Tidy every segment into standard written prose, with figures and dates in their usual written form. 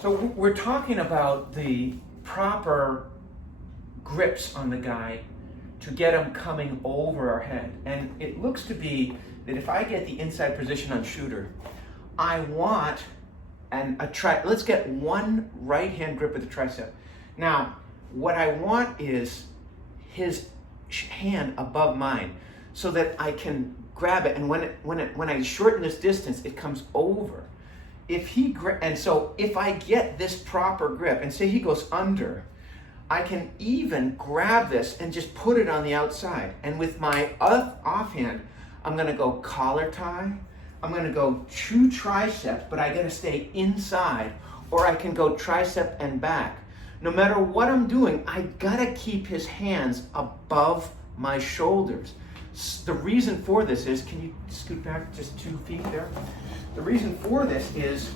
So we're talking about the proper grips on the guy to get him coming over our head. And it looks to be that if I get the inside position on Shooter, I want let's get one right hand grip of the tricep. Now, what I want is his hand above mine so that I can grab it, and when I shorten this distance, it comes over. So if I get this proper grip, and say he goes under, I can even grab this and just put it on the outside. And with my offhand, I'm gonna go collar tie, I'm gonna go two triceps, but I gotta stay inside, or I can go tricep and back. No matter what I'm doing, I gotta keep his hands above my shoulders. The reason for this is, can you scoot back just 2 feet there? The reason for this is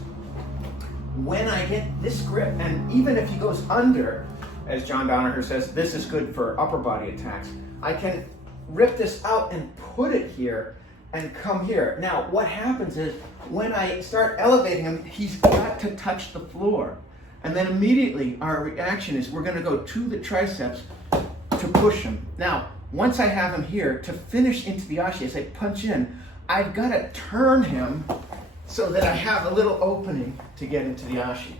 when I get this grip, and even if he goes under, as John Danaher says, this is good for upper body attacks, I can rip this out and put it here and come here. Now, what happens is when I start elevating him, he's got to touch the floor. And then immediately our reaction is we're gonna go to the triceps to push him. Now, once I have him here, to finish into the ashi, as I punch in, I've gotta turn him so that I have a little opening to get into the ashi.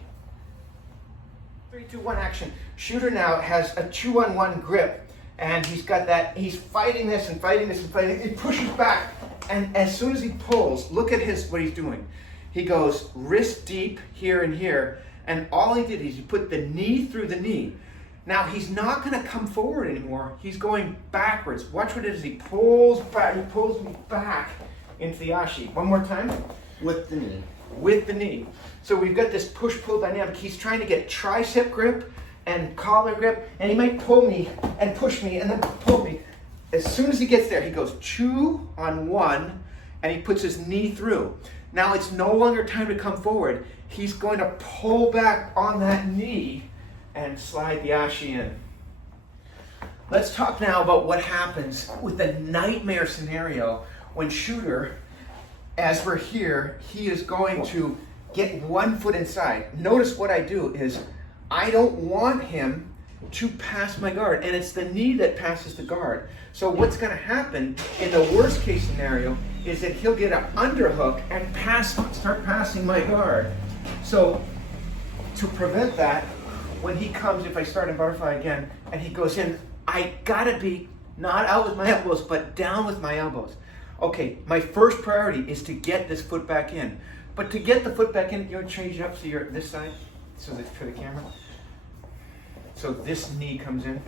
3, 2, 1, action. Shooter now has a 2-on-1 grip, and he's got that, he's fighting this and fighting this and fighting, he pushes back, and as soon as he pulls, look at what he's doing. He goes wrist deep here and here, and all he did is he put the knee through the knee. Now he's not gonna come forward anymore, he's going backwards. Watch what it is, he pulls back, he pulls me back into the ashi. One more time. With the knee. With the knee. So we've got this push-pull dynamic. He's trying to get tricep grip and collar grip, and he might pull me and push me and then pull me. As soon as he gets there, he goes 2-on-1, and he puts his knee through. Now it's no longer time to come forward. He's going to pull back on that knee and slide the ashi in. Let's talk now about what happens with the nightmare scenario when Shooter, as we're here, he is going to get one foot inside. Notice what I do is I don't want him to pass my guard, and it's the knee that passes the guard. So what's going to happen in the worst case scenario is that he'll get an underhook and start passing my guard. So to prevent that, when he comes, if I start in butterfly again, and he goes in, I gotta be not out with my elbows, but down with my elbows. Okay, my first priority is to get this foot back in. But to get the foot back in, you want to change it up so you're this side, so that's for the camera. So this knee comes in.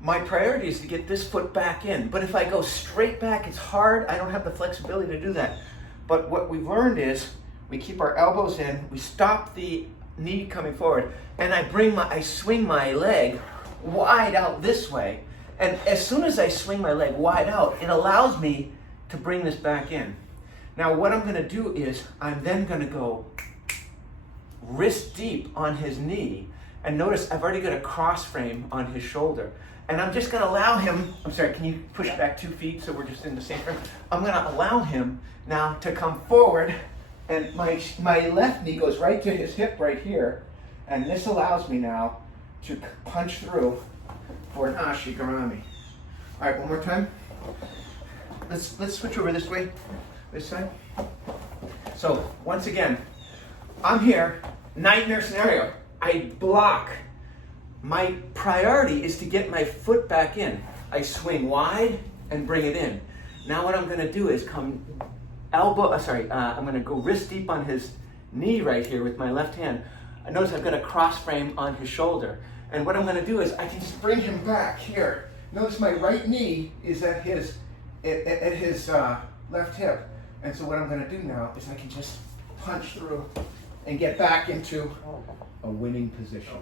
My priority is to get this foot back in. But if I go straight back, it's hard. I don't have the flexibility to do that. But what we've learned is we keep our elbows in, we stop the knee coming forward, and I swing my leg wide out this way. And as soon as I swing my leg wide out, it allows me to bring this back in. Now what I'm gonna do is, I'm then gonna go wrist deep on his knee, and notice I've already got a cross frame on his shoulder. And I'm just gonna allow him, I'm sorry, can you push back 2 feet so we're just in the same frame? I'm gonna allow him now to come forward, and my left knee goes right to his hip right here, and this allows me now to punch through for an ashi garami. All right, one more time. Let's switch over this way, this side. So once again, I'm here, nightmare scenario. I block. My priority is to get my foot back in. I swing wide and bring it in. Now what I'm gonna do is I'm gonna go wrist deep on his knee right here with my left hand. Notice I've got a cross frame on his shoulder. And what I'm gonna do is I can just bring him back here. Notice my right knee is at his left hip. And so what I'm gonna do now is I can just punch through and get back into a winning position.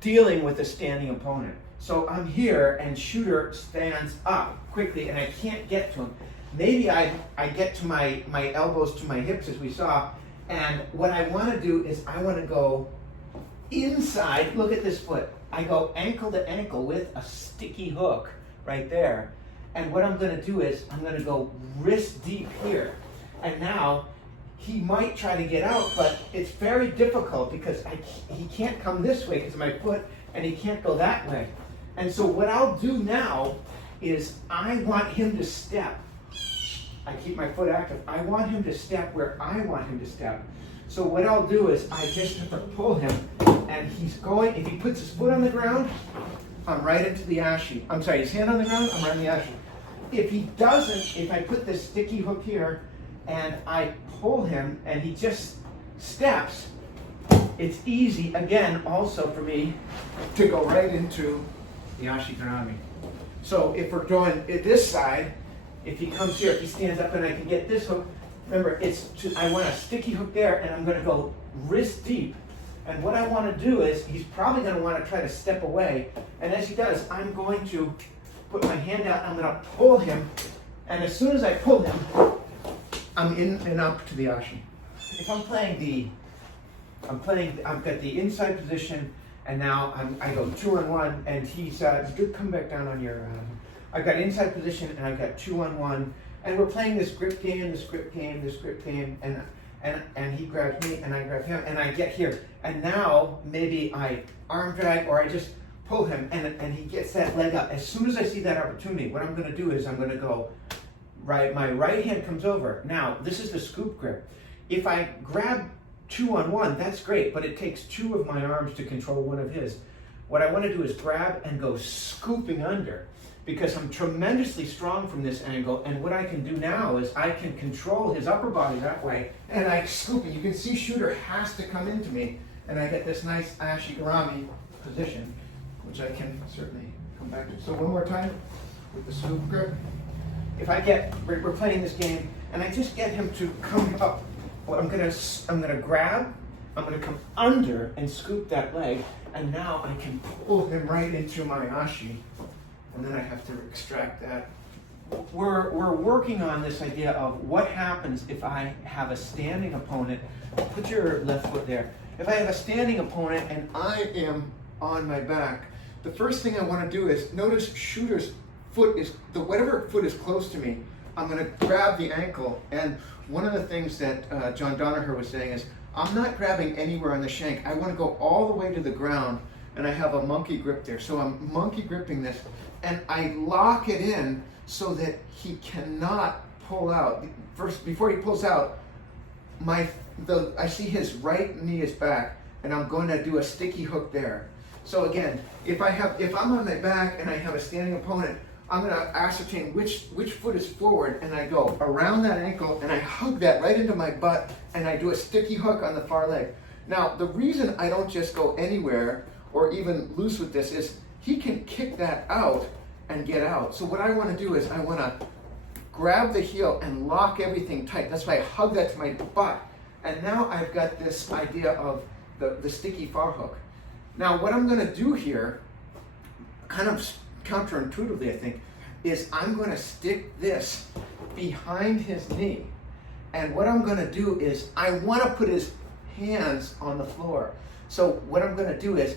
Dealing with a standing opponent. So I'm here and Shooter stands up quickly and I can't get to him. Maybe I get to my elbows to my hips as we saw, and what I wanna do is I wanna go inside, look at this foot. I go ankle to ankle with a sticky hook right there. And what I'm gonna do is I'm gonna go wrist deep here. And now he might try to get out, but it's very difficult because he can't come this way because of my foot, and he can't go that way. And so what I'll do now is I want him to step. I keep my foot active. I want him to step where I want him to step. So what I'll do is I just have to pull him, and he's going, if he puts his foot on the ground, I'm right into the ashi. I'm sorry, his hand on the ground, I'm right in the ashi. If he doesn't, if I put this sticky hook here, and I pull him, and he just steps, it's easy, again, also for me, to go right into the ashigarami. So if we're going this side, if he comes here, if he stands up and I can get this hook, remember, I want a sticky hook there, and I'm going to go wrist deep. And what I want to do is, he's probably going to want to try to step away. And as he does, I'm going to put my hand out, I'm going to pull him. And as soon as I pull him, I'm in and up to the ashi. If I'm playing I've got the inside position, and now I go 2-on-1, and he's good. Come back down on your. I've got inside position, and I've got 2-on-1, and we're playing this grip game, and he grabs me, and I grab him, and I get here, and now maybe I arm drag or I just pull him, and he gets that leg up. As soon as I see that opportunity, what I'm going to do is I'm going to go right. My right hand comes over. Now this is the scoop grip. If I grab 2-on-1, that's great, but it takes 2 of my arms to control 1 of his. What I want to do is grab and go scooping under, because I'm tremendously strong from this angle, and what I can do now is I can control his upper body that way, and I scoop it. You can see Shooter has to come into me, and I get this nice ashigarami position, which I can certainly come back to. So one more time with the scoop grip. If we're playing this game, and I just get him to come up, well, I'm gonna grab, I'm gonna come under and scoop that leg, and now I can pull him right into my ashi, and then I have to extract that. We're working on this idea of what happens if I have a standing opponent. Put your left foot there. If I have a standing opponent and I am on my back, the first thing I want to do is notice Shooter's foot is, whatever foot is close to me, I'm going to grab the ankle. And one of the things that John Danaher was saying is, I'm not grabbing anywhere on the shank. I want to go all the way to the ground, and I have a monkey grip there. So I'm monkey gripping this, and I lock it in so that he cannot pull out. First, before he pulls out, I see his right knee is back, and I'm going to do a sticky hook there. So again, if I'm on my back and I have a standing opponent, I'm going to ascertain which foot is forward, and I go around that ankle, and I hug that right into my butt, and I do a sticky hook on the far leg. Now, the reason I don't just go anywhere or even loose with this is he can kick that out and get out. So what I want to do is I want to grab the heel and lock everything tight. That's why I hug that to my butt. And now I've got this idea of the sticky far hook. Now, what I'm going to do here, kind of counterintuitively, I think, is I'm going to stick this behind his knee. And what I'm going to do is I want to put his hands on the floor. So what I'm going to do is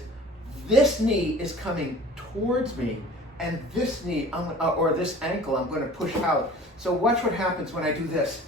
this knee is coming towards me, and this knee, or this ankle, I'm going to push out. So watch what happens when I do this.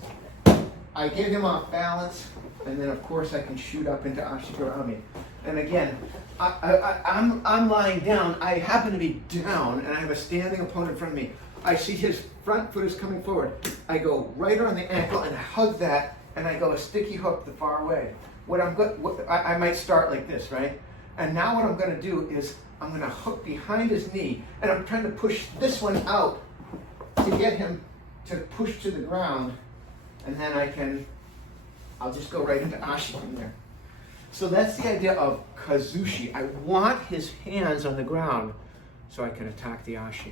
I get him off balance, and then of course I can shoot up into ashigarami. And again, I'm lying down. I happen to be down, and I have a standing opponent in front of me. I see his front foot is coming forward. I go right around the ankle and hug that, and I go a sticky hook the far way. I might start like this, right? And now what I'm going to do is I'm going to hook behind his knee, and I'm trying to push this one out to get him to push to the ground, and then I'll just go right into ashi from there. So that's the idea of kazushi. I want his hands on the ground so I can attack the ashi.